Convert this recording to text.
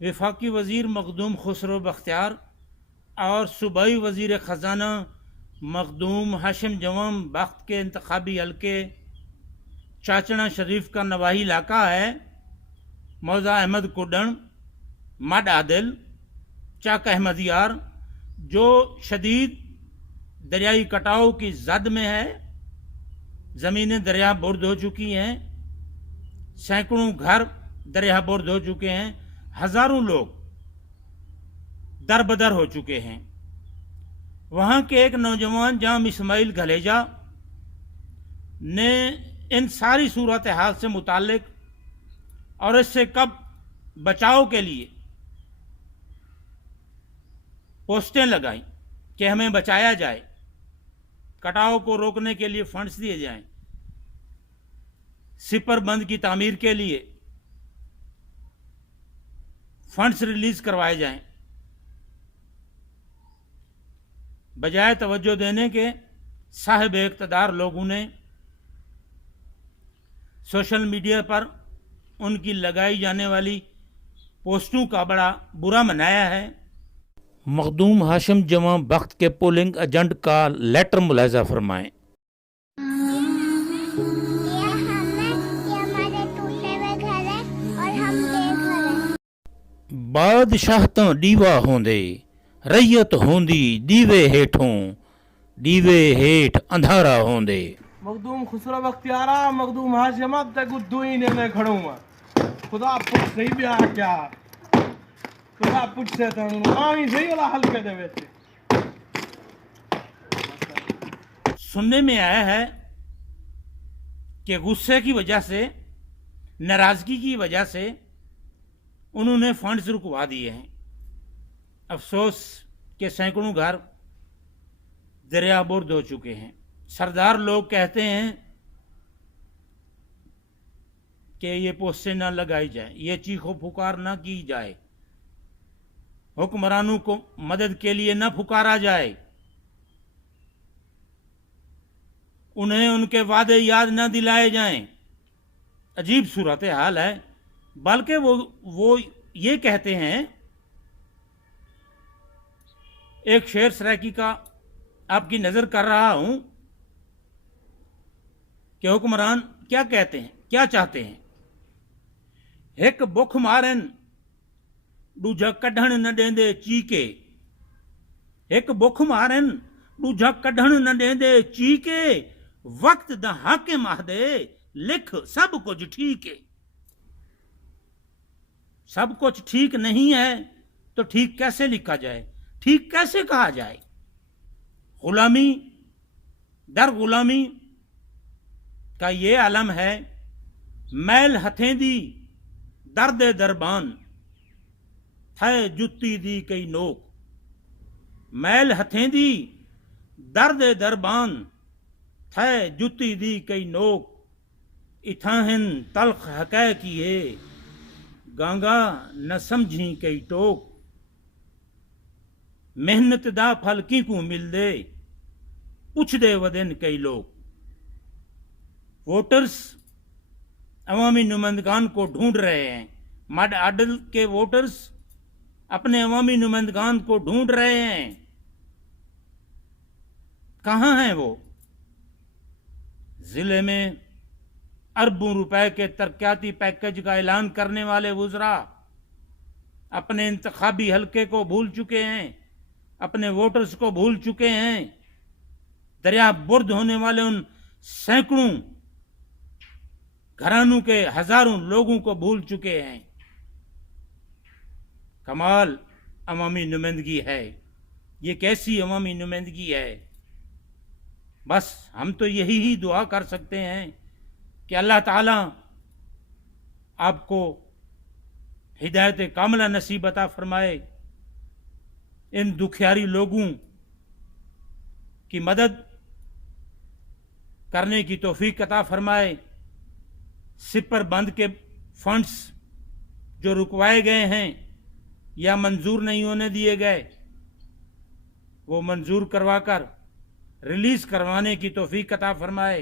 वफाकी वज़ीर मखदूम खुसरो बख्तियार और सूबाई वज़ीर ख़जाना मखदूम हाशिम जवाम बख्त के इंतखाबी हल्के चाचना शरीफ का नवाही इलाका है। मौज़ा अहमद कुडन, मड आदिल, चक अहमद यार, जो शदीद दरियाई कटाव की जद में है। ज़मीनें दरिया बुर्द हो चुकी हैं, सैकड़ों घर दरिया बुर्द हो चुके हैं, हज़ारों लोग दर बदर हो चुके हैं। वहाँ के एक नौजवान जाम इस्माइल घलेजा ने इन सारी सूरत हाल से मुताल्लिक और इससे कब बचाव के लिए पोस्टें लगाई कि हमें बचाया जाए, कटाव को रोकने के लिए फंड्स दिए जाएं, सिपर बंद की तामीर के लिए फंड्स रिलीज करवाए जाएं। बजाय तवज्जो देने के साहिब इक़्तिदार लोगों ने सोशल मीडिया पर उनकी लगाई जाने वाली पोस्टों का बड़ा बुरा मनाया है। मखदूम हाशिम जवां बख्त के पोलिंग एजेंट का लेटर मुलाहिजा फरमाएं। बादशाह तो दीवा होंदे, रैयत होंदी दीवे हेठों, दीवे हेठ अंधारा होंदे। मखदूम खुसरो बख्तियारा मखदूम हाशिम ते गुद्दू ही ने खड़ो खुदा पुछ सही ब्याह क्या खुदा पुछ से तो आमी सही वाला हल्के दे विच सुनने में आया है कि गुस्से की वजह से, नाराजगी की वजह से उन्होंने फंड्स रुकवा दिए हैं। अफसोस के सैकड़ों घर दरिया बुर्द हो चुके हैं। सरदार लोग कहते हैं कि ये पोस्टें ना लगाई जाए, ये चीखो पुकार ना की जाए, हुक्मरानों को मदद के लिए ना पुकारा जाए, उन्हें उनके वादे याद ना दिलाए जाएं। अजीब सूरत हाल है। बल्कि वो ये कहते हैं, एक शेर सराकी का आपकी नजर कर रहा हूं कि हुक्मरान क्या कहते हैं, क्या चाहते हैं। एक बुख मारन दूजा कढ़ण न देंदे चीके, एक बुख मारन दूजा कढ़ण न देंदे चीके, वक्त दा हाकिम आखदे लिख सब कुछ ठीक है। सब कुछ ठीक नहीं है तो ठीक कैसे लिखा जाए, ठीक कैसे कहा जाए। गुलामी दर गुलामी का ये आलम है। मैल हथें दी दर्द दरबान थे जुत्ती दी कई नोक, मैल हथें दी दर्द दरबान थे जुत्ती दी कई नोक, इथाहन तल्ख हकै की है गांगा न समझी कई टोक, मेहनत दा फल की को मिल दे पुछ दे वदन कई लोग। वोटर्स अवामी नुमाइंदगान को ढूंढ रहे हैं। मड आडल के वोटर्स अपने अवामी नुमाइंदगान को ढूंढ रहे हैं। कहां हैं वो? जिले में अरबों रुपए के तरक्याती पैकेज का ऐलान करने वाले वुज़रा अपने इंतखाबी हल्के को भूल चुके हैं, अपने वोटर्स को भूल चुके हैं। दरिया बुर्द होने वाले उन सैकड़ों घरानों के हजारों लोगों को भूल चुके हैं। कमाल अवामी नुमाइंदगी है। ये कैसी अवामी नुमाइंदगी है। बस हम तो यही ही दुआ कर सकते हैं कि अल्लाह ताला आपको हिदायत कामिला नसीब अता फरमाए, इन दुखियारी लोगों की मदद करने की तौफीक अता फरमाए। सिपर बंद के फंड्स जो रुकवाए गए हैं या मंजूर नहीं होने दिए गए, वो मंजूर करवाकर रिलीज करवाने की तौफीक अता फरमाए।